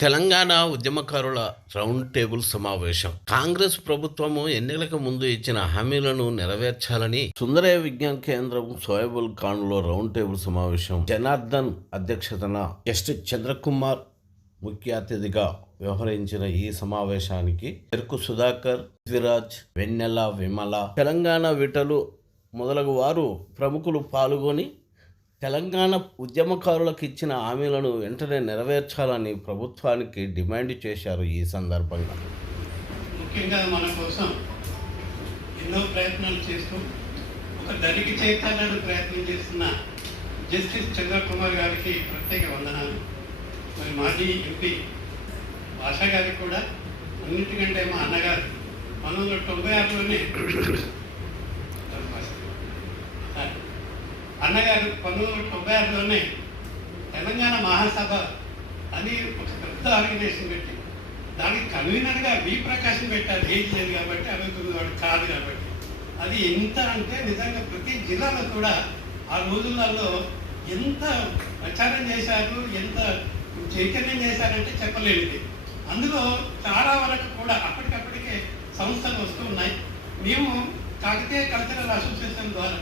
తెలంగాణ ఉద్యమకారుల round table సమావేశం. కాంగ్రెస్ ప్రభుత్వము ఎన్నికలకు ముందు ఇచ్చిన హామీలను నెరవేర్చాలని సుందరయ విజ్ఞాన కేంద్రం సోయబుల్ ఖాన్లో రౌండ్ టేబుల్ సమావేశం. జనార్దన్ అధ్యక్షతన జస్టిస్ చంద్రకుమార్ ముఖ్య అతిథిగా వ్యవహరించిన ఈ సమావేశానికి చెరుకు సుధాకర్ పృథ్వీరాజ్ వెన్నెల విమల తెలంగాణ విటలు మొదలగు వారు ప్రముఖులు పాల్గొని తెలంగాణ ఉద్యమకారులకు ఇచ్చిన హామీలను వెంటనే నెరవేర్చాలని ప్రభుత్వానికి డిమాండ్ చేశారు ఈ సందర్భంగా. ముఖ్యంగా మన కోసం ఎన్నో ప్రయత్నాలు చేస్తూ ఒక దరికి చేతాలని ప్రయత్నం చేస్తున్న జస్టిస్ చంద్రకుమార్ గారికి ప్రత్యేక వందనాలు. మరి మాజీ ఎంపీ భాష గారికి కూడా అన్నిటికంటే మా అన్నగారు పంతొమ్మిది వందల తొంభై ఆరులోనే అన్నగారు పంతొమ్మిది వందల తొంభై ఆరులోనే తెలంగాణ మహాసభ అని ఒక పెద్ద ఆర్గనైజేషన్ పెట్టి దానికి కన్వీనర్గా వి ప్రకాశం పెట్టారు. ఏజ్ లేదు కాబట్టి అడుగుతుంది వాడు కాదు కాబట్టి. అది ఎంత అంటే నిజంగా ప్రతి జిల్లాలో కూడా ఆ రోజులలో ఎంత ప్రచారం చేశారు ఎంత చైతన్యం చేశారంటే చెప్పలేనిది. అందులో చాలా వరకు కూడా అప్పటికప్పటికే సంస్థలు వస్తూ ఉన్నాయి. మేము కాకతీయ కల్చరల్ అసోసియేషన్ ద్వారా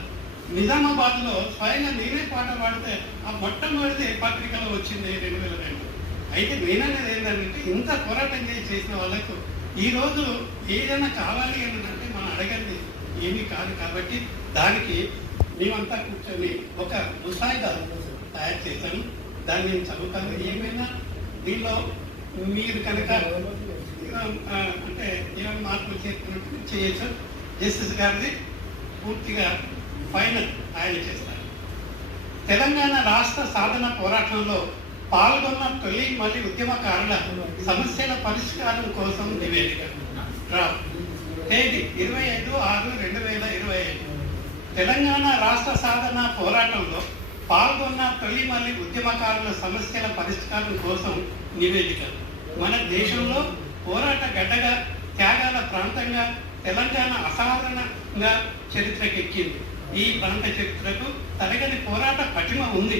నిజామాబాద్లో స్వయంగా నేనే పాట పాడితే ఆ మొట్టమొదటి పత్రికలో వచ్చింది రెండు వేల రెండు. అయితే నేననేది ఏంటంటే ఇంత పోరాటం చేసి చేసిన వాళ్ళకు ఈరోజు ఏదైనా కావాలి అని అంటే మనం అడగండి. ఏమీ కాదు కాబట్టి దానికి మేమంతా కూర్చొని ఒక ముసాయిదా తయారు చేశాను. దాన్ని నేను చదువుతాను. ఏమైనా దీనిలో మీరు కనుక అంటే ఏమైనా మార్పులు చేసుకున్నట్టు చేయొచ్చు. జస్టిస్ గారిది పూర్తిగా ఫైనల్ ఆయన చేస్తారు. తెలంగాణ రాష్ట్ర సాధన పోరాటంలో పాల్గొన్న తొలి మళ్ళీ ఉద్యమకారుల సమస్యల పరిష్కారం కోసం నివేదిక. తేదీ ఇరవై ఐదు ఆరు రెండు వేల ఇరవై ఐదు. తెలంగాణ రాష్ట్ర సాధన పోరాటంలో పాల్గొన్న తొలి మళ్ళీ ఉద్యమకారుల సమస్యల పరిష్కారం కోసం నివేదిక. మన దేశంలో పోరాట గడ్డగా త్యాగాల ప్రాంతంగా తెలంగాణ అసాధారణంగా చరిత్రకెక్కింది. ఈ ప్రాంత చరిత్రకు తరగని పోరాట పటిమ ఉంది.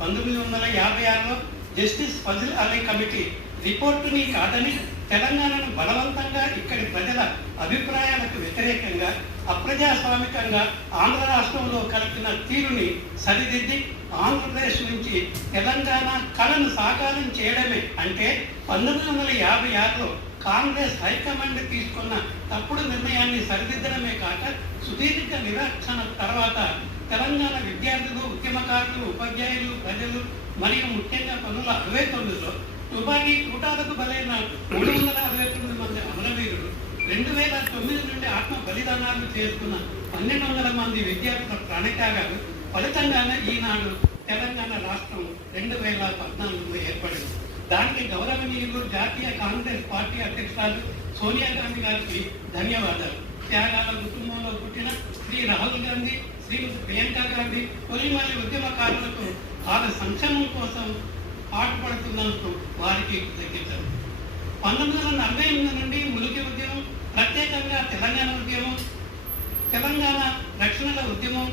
పంతొమ్మిది వందల యాభై ఆరులో జస్టిస్ ఫజిల్ అలీ కమిటీ రిపోర్టుని కాదని తెలంగాణను బలవంతంగా ఇక్కడి ప్రజల అభిప్రాయాలకు వ్యతిరేకంగా అప్రజాస్వామికంగా ఆంధ్ర రాష్ట్రంలో కలిపిన తీరుని సరిదిద్ది ఆంధ్రప్రదేశ్ నుంచి తెలంగాణ కళను సాకారం చేయడమే అంటే పంతొమ్మిది వందల యాభై ఆరులో కాంగ్రెస్ హైకమాండ్ తీసుకున్న తప్పుడు నిర్ణయాన్ని సరిదిద్దడమే కాక సుదీర్ఘ నిరీక్షణ తర్వాత తెలంగాణ విద్యార్థులు ఉద్యమకారులు ఉపాధ్యాయులు ప్రజలు మరియు ముఖ్యంగా పనుల అరవై తొమ్మిదిలో తుపాకీ కూటాలకు బలైన మూడు వందల అరవై తొమ్మిది మంది అమరవీరులు రెండు వేల తొమ్మిది నుండి ఆత్మ బలిదానాలు చేసుకున్న పన్నెండు వందల మంది విద్యార్థుల ప్రాణత్యాగాలు ఫలితంగానే ఈనాడు తెలంగాణ రాష్ట్రం రెండు వేల పద్నాలుగులో ఏర్పడింది. దానికి గౌరవనీయులు జాతీయ కాంగ్రెస్ పార్టీ అధ్యక్షురాలు సోనియా గాంధీ గారికి ధన్యవాదాలు. త్యాగాల కుటుంబంలో పుట్టిన శ్రీ రాహుల్ గాంధీ శ్రీమతి ప్రియాంక గాంధీ తొలిమల్లి ఉద్యమకారులకు వాళ్ళ సంక్షేమం కోసం పాటుపడుతున్నందుకు వారికి కృతజ్ఞతలు. పంతొమ్మిది వందల నలభై ఎనిమిది నుండి ములికి ఉద్యమం ప్రత్యేకంగా తెలంగాణ ఉద్యమం తెలంగాణ రక్షణల ఉద్యమం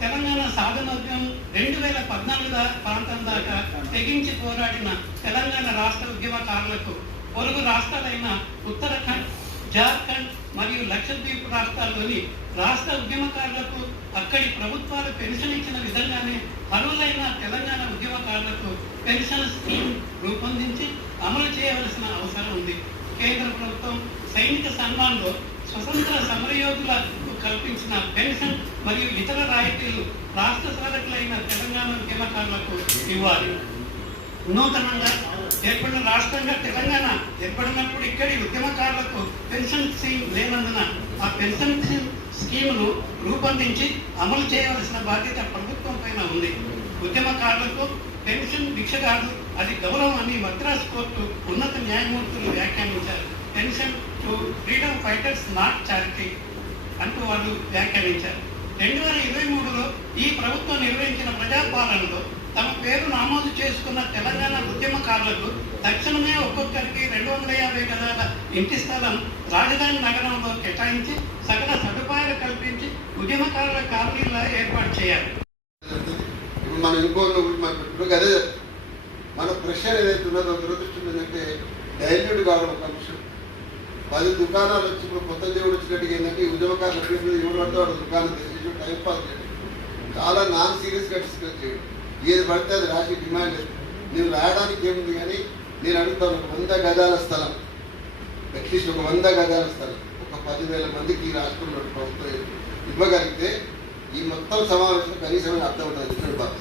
తెలంగాణ సాధన ఉద్యమం రెండు వేల పద్నాలుగు ప్రాంతం దాకా తెగించి పోరాడిన తెలంగాణ రాష్ట్ర ఉద్యమకారులకు పొరుగు రాష్ట్రాలైన ఉత్తరాఖండ్ జార్ఖండ్ మరియు లక్షద్వీప్ రాష్ట్రాల్లోని రాష్ట్ర ఉద్యమకారులకు అక్కడి ప్రభుత్వాలు పెన్షన్ ఇచ్చిన విధంగానే అర్హులైన తెలంగాణ ఉద్యమకారులకు పెన్షన్ స్కీమ్ రూపొందించి అమలు చేయవలసిన అవసరం ఉంది. కేంద్ర ప్రభుత్వం సైనిక సన్మాన్లో స్వతంత్ర సమరయోధులకు కల్పించిన పెన్షన్ మరియు ఇతర రాయితీలు రాష్ట్ర సాధకులైన తెలంగాణ ఉద్యమకారులకు ఇవ్వాలి. నూతనంగా ఏర్పడిన రాష్ట్రంగా తెలంగాణ ఏర్పడినప్పుడు ఇక్కడి ఉద్యమకారులకు పెన్షన్ స్కీమ్ లేనందున ఆ పెన్షన్ స్కీమ్ను స్కీమును రూపొందించి అమలు చేయవలసిన బాధ్యత ప్రభుత్వం పైన ఉంది. ఉద్యమకారులకు పెన్షన్ భిక్ష అది గౌరవం అని మద్రాస్ కోర్టు ఉన్నత న్యాయమూర్తులు వ్యాఖ్యానించారు. Pension to freedom fighters not charity అంటూ వాళ్ళు వ్యాఖ్యానించారు. రెండు వేల ఇరవై మూడులో ఈ ప్రభుత్వం నిర్వహించిన ప్రజాపాలనలో తమ పేరు నమోదు చేసుకున్న తెలంగాణ ఉద్యమకారులకు తక్షణమే ఒక్కొక్కరికి రెండు వందల యాభై గదాల ఇంటి స్థలం రాజధాని నగరంలో కేటాయించి సకల సదుపాయాలు కల్పించి ఉద్యమకారుల కాలనీలో ఏర్పాటు చేయాలి. ఇప్పుడు మనం ఇంకోళ్ళు ఇప్పుడు అదే మన ప్రెషర్ ఏదైతే ఉన్నదో దురదృష్టం ఏంటంటే డైల్యూట్ కావడం ఒక అంశం. పది దుకాణాలు వచ్చి ఇప్పుడు కొత్త దేవుడు వచ్చినట్టుగా ఏంటంటే ఈ ఎవరు పడితే వాడు దుకాణం తెలిసి టైం పాస్ చేయడం. చాలా నాన్ సీరియస్గా డిస్కస్ చేయడం. ఏది పడితే అది రాసి డిమాండ్ లేదు నేను రాయడానికి ఏముంది కానీ నేను అడుగుతాను ఒక వంద గజాల స్థలం. అట్లీస్ట్ ఒక వంద గజాల స్థలం. ఒక పదివేల మందికి ఈ రాష్ట్రంలో ప్రభుత్వం ఇవ్వగలిగితే ఈ మొత్తం సమావేశం కనీసమైన అర్థం ఉంటుంది బాబు.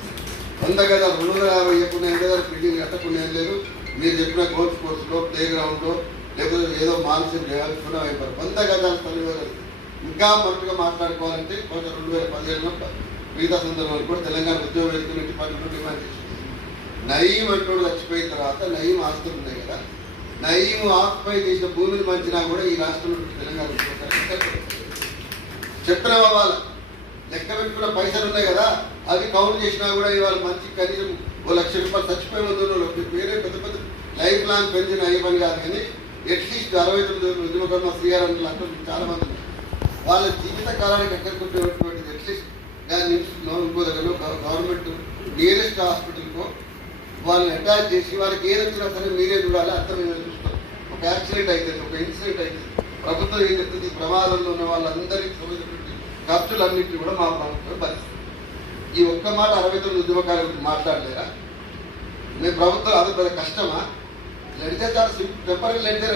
వంద గజాలు రెండు వందల యాభై చెప్పిన ఎన్ని గజాలు బిల్డింగ్ కట్టకుండా ఏం లేదు. మీరు చెప్పిన గోల్ఫ్ కోర్సులో ప్లే గ్రౌండ్లో లేకపోతే ఏదో మానసిక చేయాల్సుకున్నా వంద గజాల స్థలం ఇవ్వగలిగితే ఇంకా మట్టుగా మాట్లాడుకోవాలంటే కొంచెం రెండు వేల పదిహేడులో మిగతా సందర్భాలు కూడా తెలంగాణ ఉద్యోగ వేదిక నుంచి పట్టుకుని డిమాండ్ చేసింది నయీం అంటోడు చచ్చిపోయిన తర్వాత నయీం ఆస్తులు ఉన్నాయి కదా నయీం ఆత్మపై చేసిన భూమిని మంచినా కూడా ఈ రాష్ట్రంలో తెలంగాణ ఉద్యోగస్తులు చెప్పిన వాళ్ళ లెక్క పెట్టుకున్న పైసలు ఉన్నాయి కదా అవి కౌంట్ చేసినా కూడా ఇవాళ మంచి కనీసం ఓ లక్ష రూపాయలు చచ్చిపోయి ఉంది వేరే పెద్ద పెద్ద లైఫ్ లాంగ్ పెన్షన్ అయ్యే పని కాదు కానీ ఎట్లీస్ట్ అరవై తొమ్మిది ఉద్యమకర్మ శ్రీగారు అంటే చాలా మంది వాళ్ళ జీవిత కాలానికి ఎక్కడికి అట్లీస్ట్ దాని నిమిషంలో ఇంకో దగ్గర గవర్నమెంట్ నియరెస్ట్ హాస్పిటల్కో వాళ్ళని అటాచ్ చేసి వాళ్ళకి ఏది వచ్చినా సరే మీరే చూడాలి అంత మీద చూస్తారు. ఒక యాక్సిడెంట్ అవుతుంది ఒక ఇన్సిడెంట్ అవుతుంది ప్రభుత్వం ఏం చెప్తుంది? ప్రమాదంలో ఉన్న వాళ్ళందరికీ సంబంధించినటువంటి ఖర్చులన్నింటినీ కూడా మా ప్రభుత్వం భరిస్తుంది. ఈ ఒక్క మాట అరవై తొమ్మిది ఉద్యమకాల గురించి మాట్లాడలేరా? మేము ప్రభుత్వం అది పెద్ద కష్టమా? లెడితే చాలా టెంపరీ లెడితే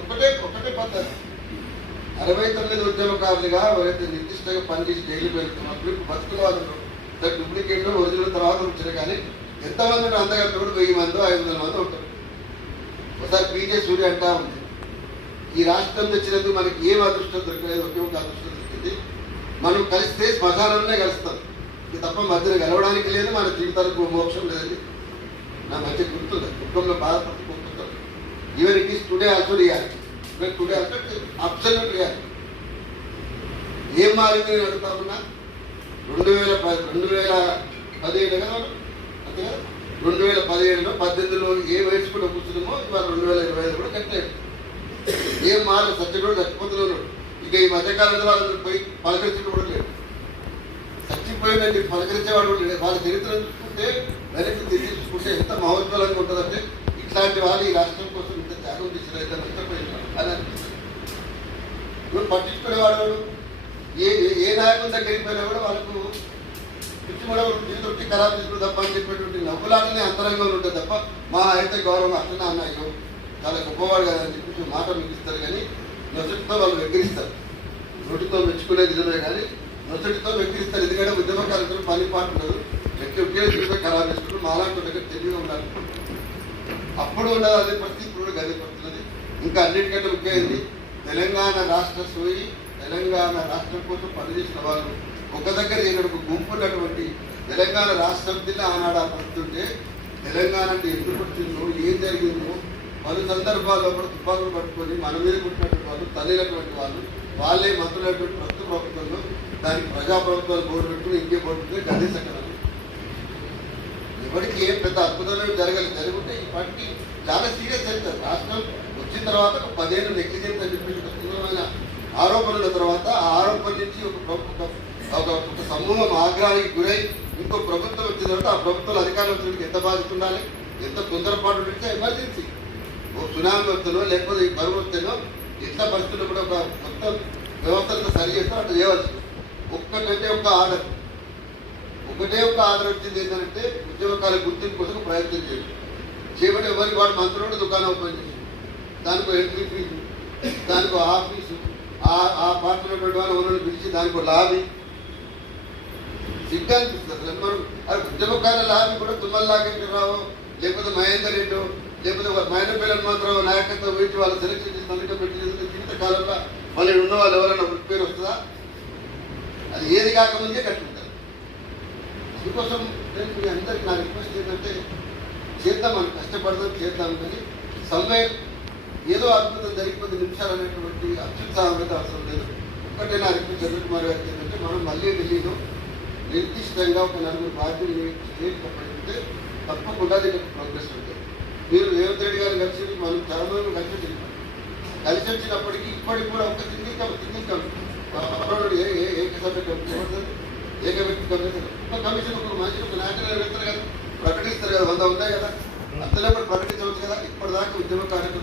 ఒక్కటే ఒకటే పద్ధతి. అరవై తొమ్మిది ఉద్యమకారులుగా ఎవరైతే నిర్దిష్టంగా పనిచేసి డైలీ వెళ్తున్నప్పుడు బతుకులు వాళ్ళు ఉన్నారు డూప్లికేట్ ఒరిజినల్ తర్వాత వచ్చారు కానీ ఎంతమంది ఉన్నారు అంతగా కూడా వెయ్యి మంది ఐదు వందల మంది ఉంటారు. ఒకసారి పీజే సూర్య అంటా ఉంది. ఈ రాష్ట్రం తెచ్చినందుకు మనకి ఏం అదృష్టం దొరకలేదు ఒకే ఒక అదృష్టం దొరికింది. మనం కలిస్తే శ్మశానంలోనే కలుస్తాం. ఇది తప్ప మధ్యన గెలవడానికి లేదు మన జీవితాలకు మోక్షం లేదండి. నా మధ్య గుర్తుంది? కుటుంబంలో బాధపడుకుంటుంటారు even it is today also reality today affect absolute reality ఏం మారింది నేను అడుగుతా ఉన్నా? రెండు వేల పది రెండు వేల పదిహేడు కదా అంతే కదా? రెండు వేల పదిహేడులో పద్దెనిమిదిలో ఏ వేసుకుంటూ కూర్చున్నామో ఇవాళ రెండు వేల ఇరవై ఐదు కూడా కట్టలేదు ఏం మారు సత్యకుడు చచ్చిపోతున్నాడు ఇక ఈ మధ్యకాలంలో వాళ్ళు పోయి పలకరించడం కూడా లేదు చచ్చిపోయిందండి పలకరించేవాడు వాళ్ళ చరిత్ర చూసుకుంటే వెనక్కి తిరిగి చూసుకుంటే ఎంత మహోజ్వలంగా ఉంటుందంటే ఇట్లాంటి వాళ్ళు ఈ రాష్ట్రం కోసం ఇంత త్యాగం చేసిన అయితే అని అనిపిస్తుంది ఇప్పుడు పట్టించుకునేవాడు ఏ ఏ- నాయకుల దగ్గరికి పోయినా కూడా వాళ్ళకు పిచ్చి కూడా తృప్తి ఖరాబ్ చేసుకుని తప్ప అని చెప్పేటువంటి నవ్వులాటనే అంతరంగంలో ఉంటుంది తప్ప మా అయితే గౌరవం అట్లనే అన్నాయో చాలా గొప్పవాడు కదా అని చెప్పేసి మాట మిగిస్తారు కానీ నొసటితో వాళ్ళు వెక్కిరిస్తారు. నోటితో మెచ్చుకునేది నిజమే కానీ నొసటితో వెక్కిరిస్తారు. ఎందుకంటే ఉద్యమకారులు పని పాటు ఉండదు. ఎట్టి ఒకే జీవితం ఖరాబ్ చేసుకుంటారు. మాలాంటి దగ్గర తెలివి ఉండాలి. అప్పుడు ఉన్నది అదే పరిస్థితి ఇప్పుడు కూడా పరిస్థితి. ఇంకా అన్నిటికంటే ముఖ్యమైనది తెలంగాణ రాష్ట్ర సోయి తెలంగాణ రాష్ట్రం కోసం పనిచేసిన వాళ్ళు ఒక దగ్గర ఈనాడు ఒక గుంపు ఉన్నటువంటి తెలంగాణ రాష్ట్రం జిల్లా ఆనాడు ఆ పడుతుంటే తెలంగాణ అంటే ఎందుకు వచ్చిందో ఏం జరిగిందో పలు సందర్భాల్లో కూడా తుపాకులు పట్టుకొని మన మీద కుట్టినటువంటి వాళ్ళు తల్లినటువంటి వాళ్ళు వాళ్ళే మంత్రులైనటువంటి ప్రస్తుత ప్రభుత్వంలో దానికి ప్రజాప్రభుత్వాలు బోర్డు పెట్టుకుని ఇంకే బోర్డు పెట్టుకుని గదే సకలం ఎవరికి ఏం పెద్ద అద్భుతమైన జరగలేదు. జరుగుంటే ఈ పార్టీ చాలా సీరియస్ అవుతుంది రాష్ట్రం వచ్చిన తర్వాత ఒక పదేళ్ళు నెగ్లిజెన్స్ అని తీవ్రమైన ఆరోపణల తర్వాత ఆ ఆరోపణ నుంచి ఒక ప్రభుత్వ ఒక సమూహం ఆగ్రహానికి గురై ఇంకో ప్రభుత్వం వచ్చిన తర్వాత ఆ ప్రభుత్వాలు అధికారులు వచ్చినట్టు ఎంత బాధ్యత ఉండాలి ఎంత తొందరపాటు ఉంటే ఎమర్జెన్సీ. ఓ సునామీ వస్తేనో లేకపోతే ఈ కరువు వస్తేనో ఎంత పరిస్థితులు కూడా ఒక మొత్తం వ్యవస్థను సరి చేస్తారు అట్లా చేయవచ్చు. ఒక్కటంటే ఒక ఆర్డర్. ఒకటే ఒక ఆర్డర్ వచ్చింది ఏంటంటే ఉద్యోగకాల గుర్తింపు కోసం ప్రయత్నం చేయండి. చేయబట్టి ఎవరికి వాడు మంత్రులు దుకాణం ఓపెన్ చేసి దానికో ఎంట్రీ ఫీజు దానికి ఆఫీసు ఆ ఆ పార్టీలో వాళ్ళు ఓనర్ని పిలిచి దానికో లాబీ. సిగ్గా అనిపిస్తుంది అసలు మనం అది ఉద్యమకాల లాబీ కూడా తుమ్మల్లాగంటే రావు? లేకపోతే మహేందర్ రెడ్డి లేకపోతే ఒక పిల్లలు మాత్రం నాయకత్వం వేసి వాళ్ళు సెలెక్షన్ చేసి సంతకం పెట్టి చేసిన జీవిత కాలంలో మళ్ళీ ఉన్న వాళ్ళు ఎవరైనా వృత్తి పేరు వస్తుందా? అది ఏది కాకముందే కట్టుకుంటారు. అందుకోసం నేను మీ అందరికీ నా రిక్వెస్ట్ ఏంటంటే చేద్దాం మనం కష్టపడదాం చేద్దాం కానీ సమ్వేర్ ఏదో అద్భుతం జరిగిపోతే నిమిషాలు అనేటువంటి అత్యుత్సాహం అయితే అవసరం లేదు. ఒక్కటే నా రిక్వెస్ట్ చంద్ర కుమార్ గారికి ఏంటంటే మనం మళ్ళీ ఢిల్లీలో నిర్దిష్టంగా ఒక నలుగురు బాధ్యులు పెడితే తప్పకుండా దీనికి ప్రోగ్రెస్ ఉంటుంది మీరు రేవంత్ రెడ్డి గారు కలిసి మనం చాలా మంది కలిసి వచ్చినాం. కలిసి వచ్చినప్పటికీ ఇప్పటికి కూడా ఒక సింగిల్ కమ్ సింగిల్ కమ్ అప్పుడు ఏ ఏ ఏకసభ్య కమిటీ ఉంటుంది ఏక వ్యక్తి కమిషన్ ఒక కమిషన్ ఒక మనిషి ఒక నాయకులు పెడతారు కదా. ప్రకటిస్తారు కదా వంద ఉన్నాయి కదా. అంతలేప్పుడు ప్రకటించవచ్చు కదా. ఇప్పటిదాకా ఉద్యమకారులు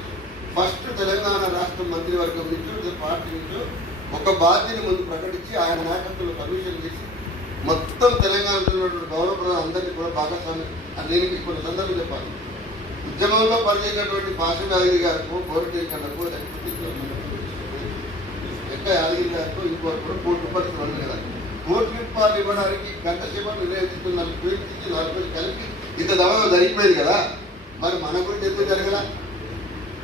ఫస్ట్ తెలంగాణ రాష్ట్ర మంత్రివర్గం నుంచి పార్టీ నుంచి ఒక బాధ్యని ముందు ప్రకటించి ఆయన నాయకత్వంలో కమిషన్ చేసి మొత్తం తెలంగాణలో ఉన్నటువంటి గౌరవ అందరినీ కూడా భాగస్వామి అని నేను కొన్ని సందర్భం చెప్పాలి. ఉద్యమంలో పనిచేసినటువంటి భాష యాదగిరి గారికి కోరిక కన్నకు ఎక్క యాదగిరి గారికి ఇంకోటి కూడా కోటి రూపాయలు ఉంది కదా. కోటి రూపాయలు ఇవ్వడానికి గంట సేపు నిర్ణయించుకున్న నాలుగు పేరు నాలుగు పేరు కలిపి ఇంత దమనం జరిగిపోయింది కదా. మరి మన గురించి ఎందుకు జరగదా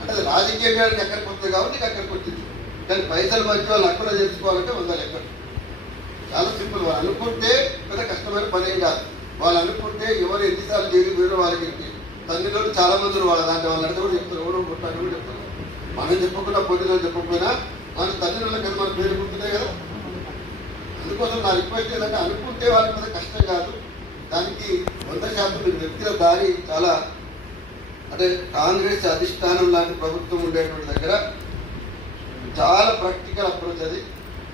అంటే అది రాజకీయంగా ఎక్కడికి వస్తుంది కాబట్టి నీకు అక్కడికి వచ్చింది. కానీ పైసలు మంచి వాళ్ళు అక్కడ చేసుకోవాలంటే వందలు ఎక్కడ చాలా సింపుల్. వాళ్ళు అనుకుంటే పెద్ద కష్టమైన పని ఏం కాదు. వాళ్ళు అనుకుంటే ఎవరు ఎన్నిసార్లు చేరి వేరే వాళ్ళకి తండ్రిలో చాలా మంది వాళ్ళ దాంట్లో వాళ్ళు కూడా చెప్తారు. ఎవరు పుట్టారు కూడా చెప్తారు. మనం చెప్పకుండా పొద్దున చెప్పకపోయినా మన తల్లిదండ్రుల కదా మన పేరు గుర్తున్నాయి కదా. అందుకోసం నా రిక్వెస్ట్ ఏంటంటే అనుకుంటే వాళ్ళకి పెద్ద కష్టం కాదు. దానికి వంద శాతం వ్యక్తుల దారి చాలా అంటే కాంగ్రెస్ అధిష్టానం లాంటి ప్రభుత్వం ఉండేటువంటి దగ్గర చాలా ప్రాక్టికల్ అప్రోచ్ అది.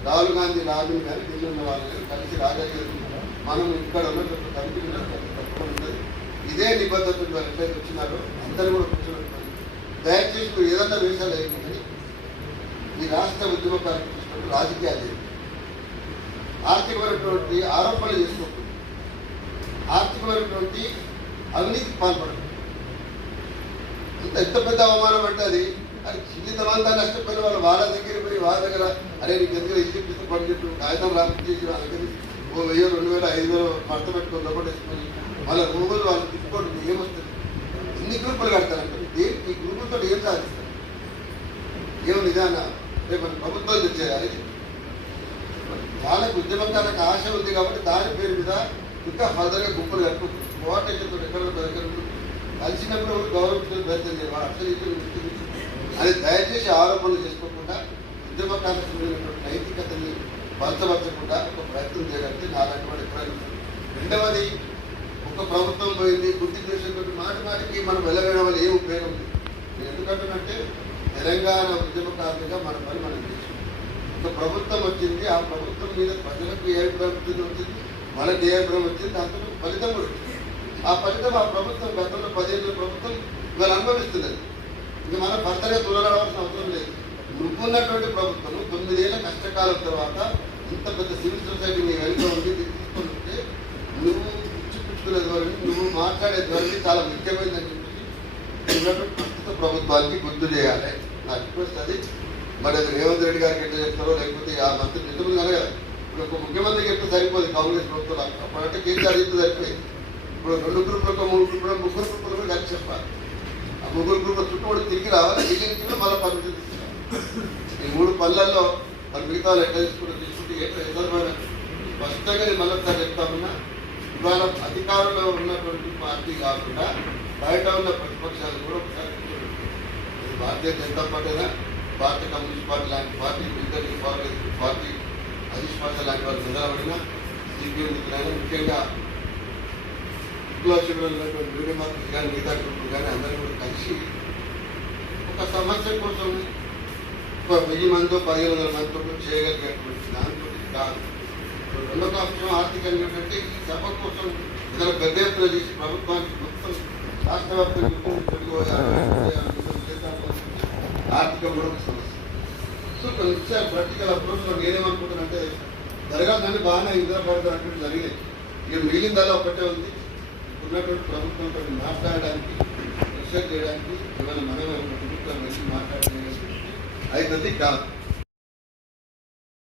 రాహుల్ గాంధీ రాబిన్ కానీ ఢిల్లీ వాళ్ళు కానీ కలిసి రాజకీయ మనం ఇక్కడ ఉన్నటువంటి కమిటీ తప్పకుండా ఇదే నిబద్ధతలు వాళ్ళు ఎట్లయితే వచ్చినారో అందరూ కూడా కూర్చోబెట్టుకోండి. దయచేసి మీరు ఏదన్నా వేషాలు వేయండి ఈ రాష్ట్ర ఉద్యమ కార్యక్రమం రాజకీయాలు చేయండి. ఆర్థికమైనటువంటి ఆరోపణలు చేసుకుంటుంది ఆర్థికమైనటువంటి అవినీతికి పాల్పడదు ఎంత పెద్ద అవమానం అంటే అది? అది జీవితమంతా నష్టపోయిన వాళ్ళు వాళ్ళ దగ్గర పోయి వాళ్ళ దగ్గర అరే నీకు దగ్గర ఇల్లు ఇప్పిస్తే పని చెప్పి కాగితం రాపించేసి వాళ్ళ దగ్గర ఓ వెయ్యి రెండు వేల ఐదు వేలు భర్త పెట్టుకొని లోపడేసుకొని వాళ్ళ రూములు వాళ్ళు తిప్పుకోవడం ఏమొస్తుంది ఎన్ని గ్రూపులు కడతారంటే. ఈ గ్రూపులతో ఏం సాధిస్తారు? ఏమో నిజాన? రేపు ప్రభుత్వం తెచ్చేయాలి వాళ్ళకి ఉద్యమకాలకు ఆశ ఉంది కాబట్టి దాని పేరు మీద ఇంకా ఫర్దర్గా గుంపులు కట్టుకుంటుంది కోఆర్డినేషన్తో ఎక్కడ దగ్గర ఉంటుంది. కలిసినప్పుడు గవర్నమెంట్ గౌరవించడం పెడుతుంది అసలు అది దయచేసి ఆరోపణలు చేసుకోకుండా ఉద్యమకాలకు నైతికతని బలపరచకుండా ఒక ప్రయత్నం చేయడానికి నాలాంటి వాడు ఎప్పుడైనా రెండవది ఒక ప్రభుత్వం పోయింది గుర్తు దేశంతో మాటి మాటికి మనం వెళ్ళవేయడం వల్ల ఏం ఉపయోగం లేదు. నేను ఎందుకంటానంటే తెలంగాణ ఉద్యమకారులుగా మన పని మనం చేసాం ఒక ప్రభుత్వం వచ్చింది ఆ ప్రభుత్వం మీద ప్రజలకు ఏ అభిప్రాయం వచ్చింది మనకు ఏ అభిప్రాయం వచ్చింది దాంతో ఫలితం కూడా వచ్చింది. ఆ ఫలితం ఆ ప్రభుత్వం గతంలో పదిహేను ప్రభుత్వం ఇవాళ అనుభవిస్తున్నది. ఇది మనం భర్తగా తులరావాల్సిన అవసరం లేదు. నువ్వున్నటువంటి ప్రభుత్వం తొమ్మిదేళ్ళ కష్టకాలం తర్వాత ఇంత పెద్ద సివిల్ సొసైటీ నీ వెనుక ఉంది తీసుకుంటే తీసుకొని నువ్వు పుచ్చుకునే ధోరణి నువ్వు మాట్లాడే ధోరణి చాలా ముఖ్యమైనదని చెప్పేసి ఉన్నటువంటి ప్రస్తుత ప్రభుత్వానికి గుర్తు చేయాలి. నా రిక్వెస్ట్ అది. మరి అది రేవంత్ రెడ్డి గారికి ఎట్లా చెప్తారో లేకపోతే ఆ మంత్రి నిధులు కదా ఇప్పుడు ఒక ముఖ్యమంత్రికి చెప్తే సరిపోదు కాంగ్రెస్ ప్రభుత్వం. అప్పుడంటే కేసీఆర్ చెప్తే సరిపోయింది. ఇప్పుడు రెండు గ్రూపులతో మూడు గ్రూపులు ముగ్గురు గ్రూపులు కూడా కలిసి చెప్పాలి. ఆ ముగ్గురు గ్రూపుల చుట్టూ కూడా తిరిగి రావాలి. తిరిగి తిరిగి మళ్ళీ ఈ మూడు పనులలో మన మిగతా వాళ్ళు ఎట్లా తీసుకుంటే తీసుకుంటే ఎట్లా ఎదురు స్పష్టంగా నేను మళ్ళీ ఒకసారి చెప్తా ఇవాళ అధికారంలో ఉన్నటువంటి పార్టీ కాకుండా బయట ఉన్న ప్రతిపక్షాలు కూడా ఒకసారి భారతీయ జనతా పార్టీనా? భారత భారతీయ కమ్యూనిస్ట్ పార్టీ లాంటి పార్టీ బిజెపి పార్టీ పార్టీ అధిష్టాత లాంటి వాళ్ళు నిలబడినా సిపిఎం ముఖ్యంగా విప్లవ శిబిరంలో ఉన్నటువంటి మీడియా కానీ మిగతా గ్రూపులు కానీ అందరూ కూడా కలిసి ఒక సమస్య కోసం ఒక వెయ్యి మందితో పదిహేను వందల మందితో చేయగలిగేటువంటి దాంతో కాదు రెండవ అంశం ఆర్థికంగా ఏంటంటే ఈ సభ కోసం ఇతర పెద్ద ఎత్తున చేసి ప్రభుత్వానికి మొత్తం రాష్ట్ర వ్యాప్తంగా తెలుగు కూడా ఒక సమస్య సో కొన్ని విషయాలు ప్రాక్టికల్ అప్రోచ్లో నేనేమనుకుంటున్నానంటే జరగాలని బాగానే ఇంద్ర జరిగింది జరిగినాయి ఇక మిగిలిందల్లా ఒకటే ఉంది. ఉన్నటువంటి ప్రభుత్వంతో మాట్లాడడానికి ప్రెషర్ చేయడానికి ఏమైనా మనం ప్రభుత్వం వెళ్ళి మాట్లాడడానికి అయితే కాదు.